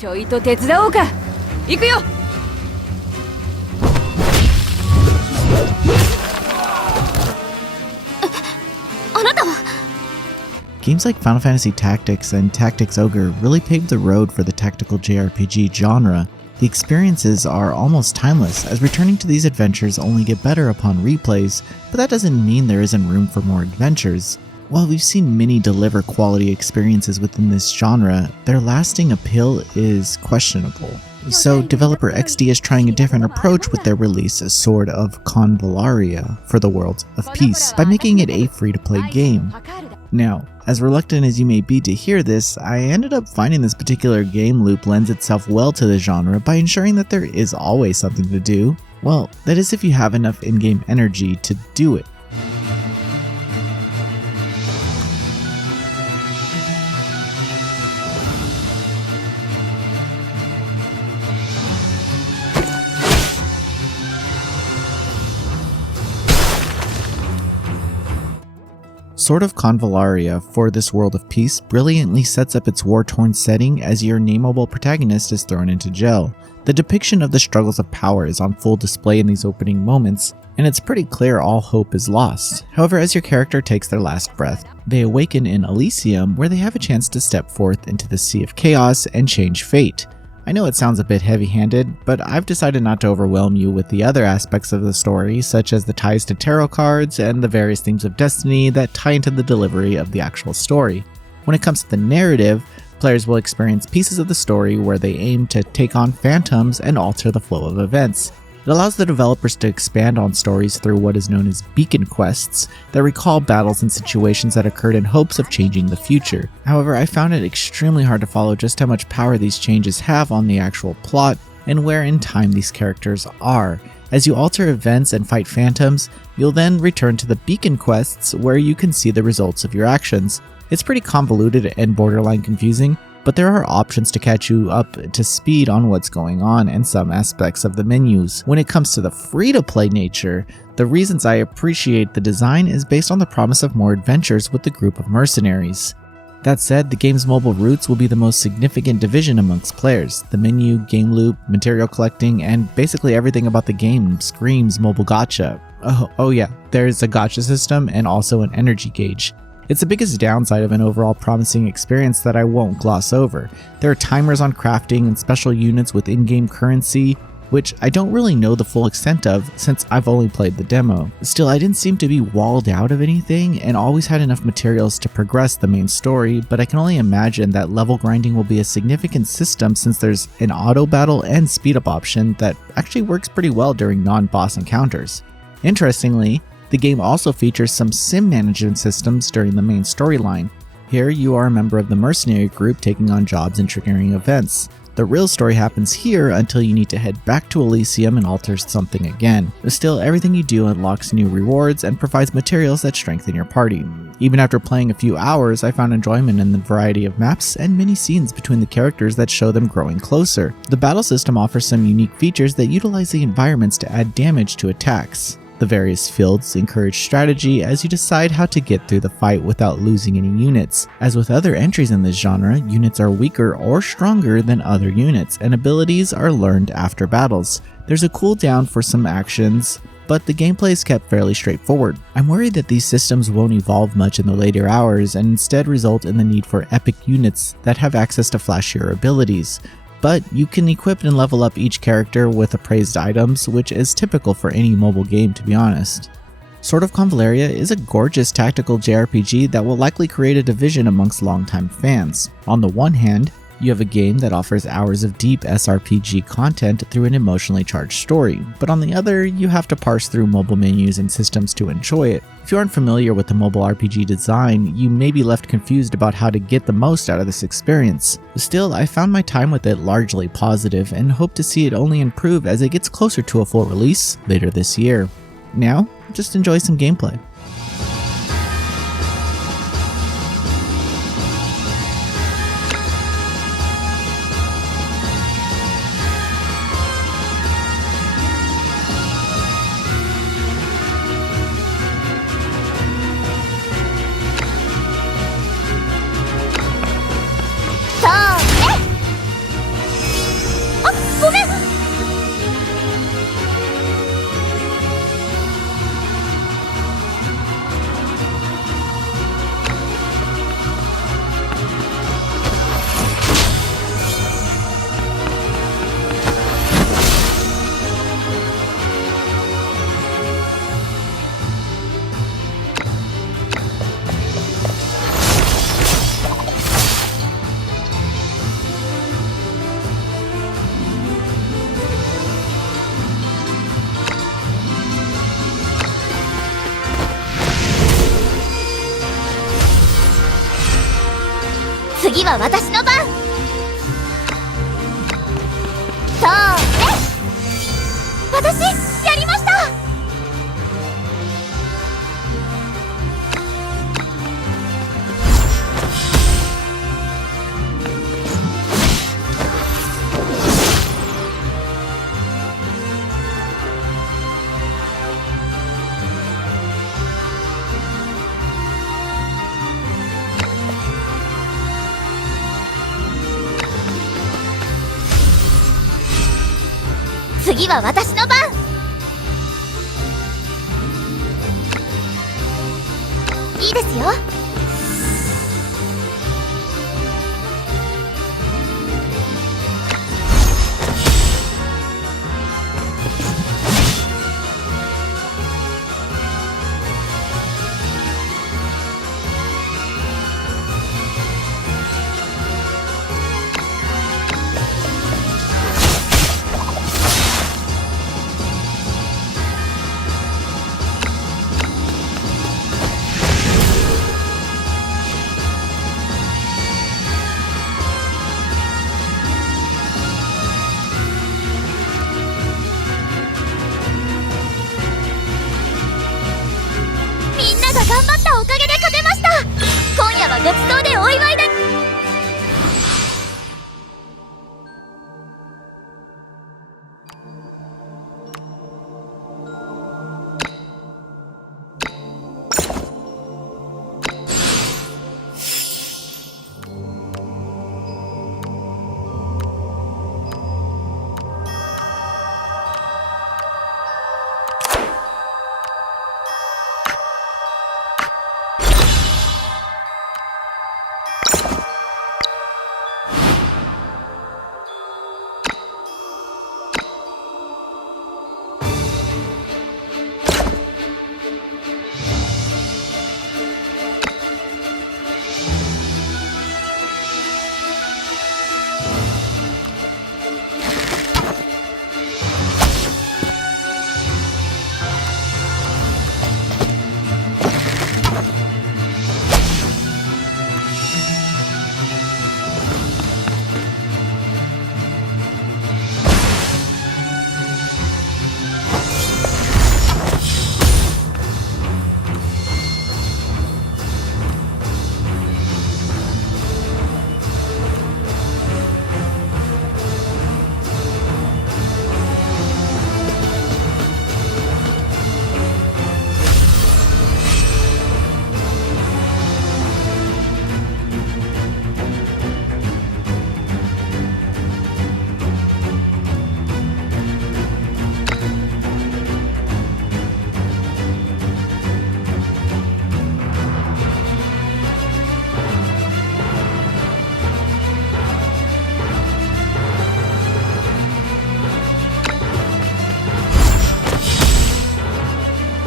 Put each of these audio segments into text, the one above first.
ちょいと手伝おうか。行くよ。あなたは Games like Final Fantasy Tactics and Tactics Ogre really paved the road for the tactical JRPG genre. The experiences are almost timeless, as returning to these adventures only get better upon replays, but that doesn't mean there isn't room for more adventures. While we've seen many deliver quality experiences within this genre, their lasting appeal is questionable. So developer XD is trying a different approach with their release Sword of Convallaria for the World of Peace by making it a free-to-play game. Now, as reluctant as you may be to hear this, I ended up finding this particular game loop lends itself well to the genre by ensuring that there is always something to do. Well, that is if you have enough in-game energy to do it. Sword of Convallaria for this World of Peace brilliantly sets up its war-torn setting as your nameable protagonist is thrown into jail. The depiction of the struggles of power is on full display in these opening moments, and it's pretty clear all hope is lost. However, as your character takes their last breath, they awaken in Elysium, where they have a chance to step forth into the Sea of Chaos and change fate. I know it sounds a bit heavy-handed, but I've decided not to overwhelm you with the other aspects of the story, such as the ties to tarot cards and the various themes of destiny that tie into the delivery of the actual story. When it comes to the narrative, players will experience pieces of the story where they aim to take on phantoms and alter the flow of events. It allows the developers to expand on stories through what is known as beacon quests that recall battles and situations that occurred in hopes of changing the future. However, I found it extremely hard to follow just how much power these changes have on the actual plot and where in time these characters are. As you alter events and fight phantoms, you'll then return to the beacon quests where you can see the results of your actions. It's pretty convoluted and borderline confusing, but there are options to catch you up to speed on what's going on and some aspects of the menus. When it comes to the free-to-play nature, the reasons I appreciate the design is based on the promise of more adventures with the group of mercenaries. That said, the game's mobile roots will be the most significant division amongst players. The menu, game loop, material collecting, and basically everything about the game screams mobile gacha. Oh yeah, there's a gacha system and also an energy gauge. It's the biggest downside of an overall promising experience that I won't gloss over. There are timers on crafting and special units with in-game currency, which I don't really know the full extent of since I've only played the demo. Still, I didn't seem to be walled out of anything and always had enough materials to progress the main story, but I can only imagine that level grinding will be a significant system since there's an auto battle and speed up option that actually works pretty well during non-boss encounters. Interestingly, the game also features some sim management systems during the main storyline. Here, you are a member of the mercenary group taking on jobs and triggering events. The real story happens here until you need to head back to Elysium and alter something again. Still, everything you do unlocks new rewards and provides materials that strengthen your party. Even after playing a few hours, I found enjoyment in the variety of maps and mini scenes between the characters that show them growing closer. The battle system offers some unique features that utilize the environments to add damage to attacks. The various fields encourage strategy as you decide how to get through the fight without losing any units. As with other entries in this genre, units are weaker or stronger than other units, and abilities are learned after battles. There's a cooldown for some actions, but the gameplay is kept fairly straightforward. I'm worried that these systems won't evolve much in the later hours and instead result in the need for epic units that have access to flashier abilities. But you can equip and level up each character with appraised items, which is typical for any mobile game, to be honest. Sword of Convallaria is a gorgeous tactical JRPG that will likely create a division amongst longtime fans. On the one hand, you have a game that offers hours of deep SRPG content through an emotionally charged story, but on the other, you have to parse through mobile menus and systems to enjoy it. If you aren't familiar with the mobile RPG design, you may be left confused about how to get the most out of this experience. Still, I found my time with it largely positive and hope to see it only improve as it gets closer to a full release later this year. Now, just enjoy some gameplay. 次は私の番。そうね、私やりました。次は私の番。いいですよ。頑張ったおかげで勝てました。今夜はごちそうでお祝いだ。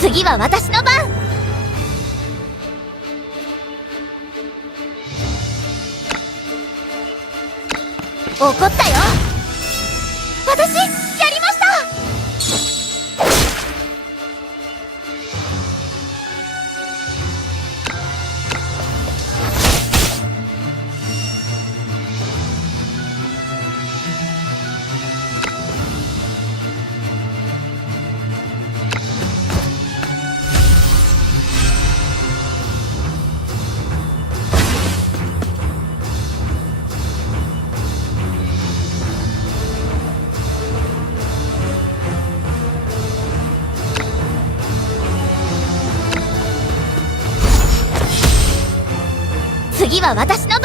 次は私の番。怒ったよ。私やりました。次は私の番。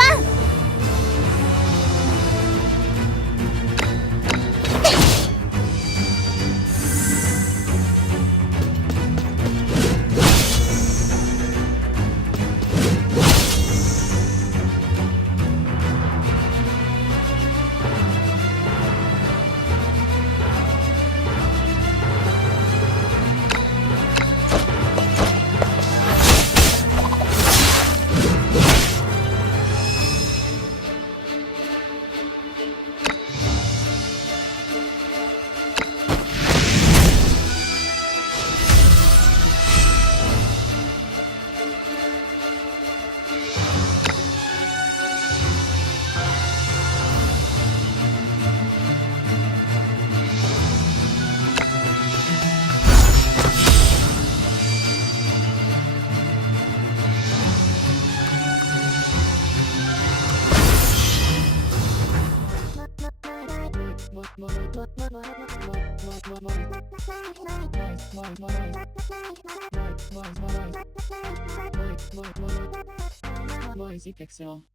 Voice Pixel.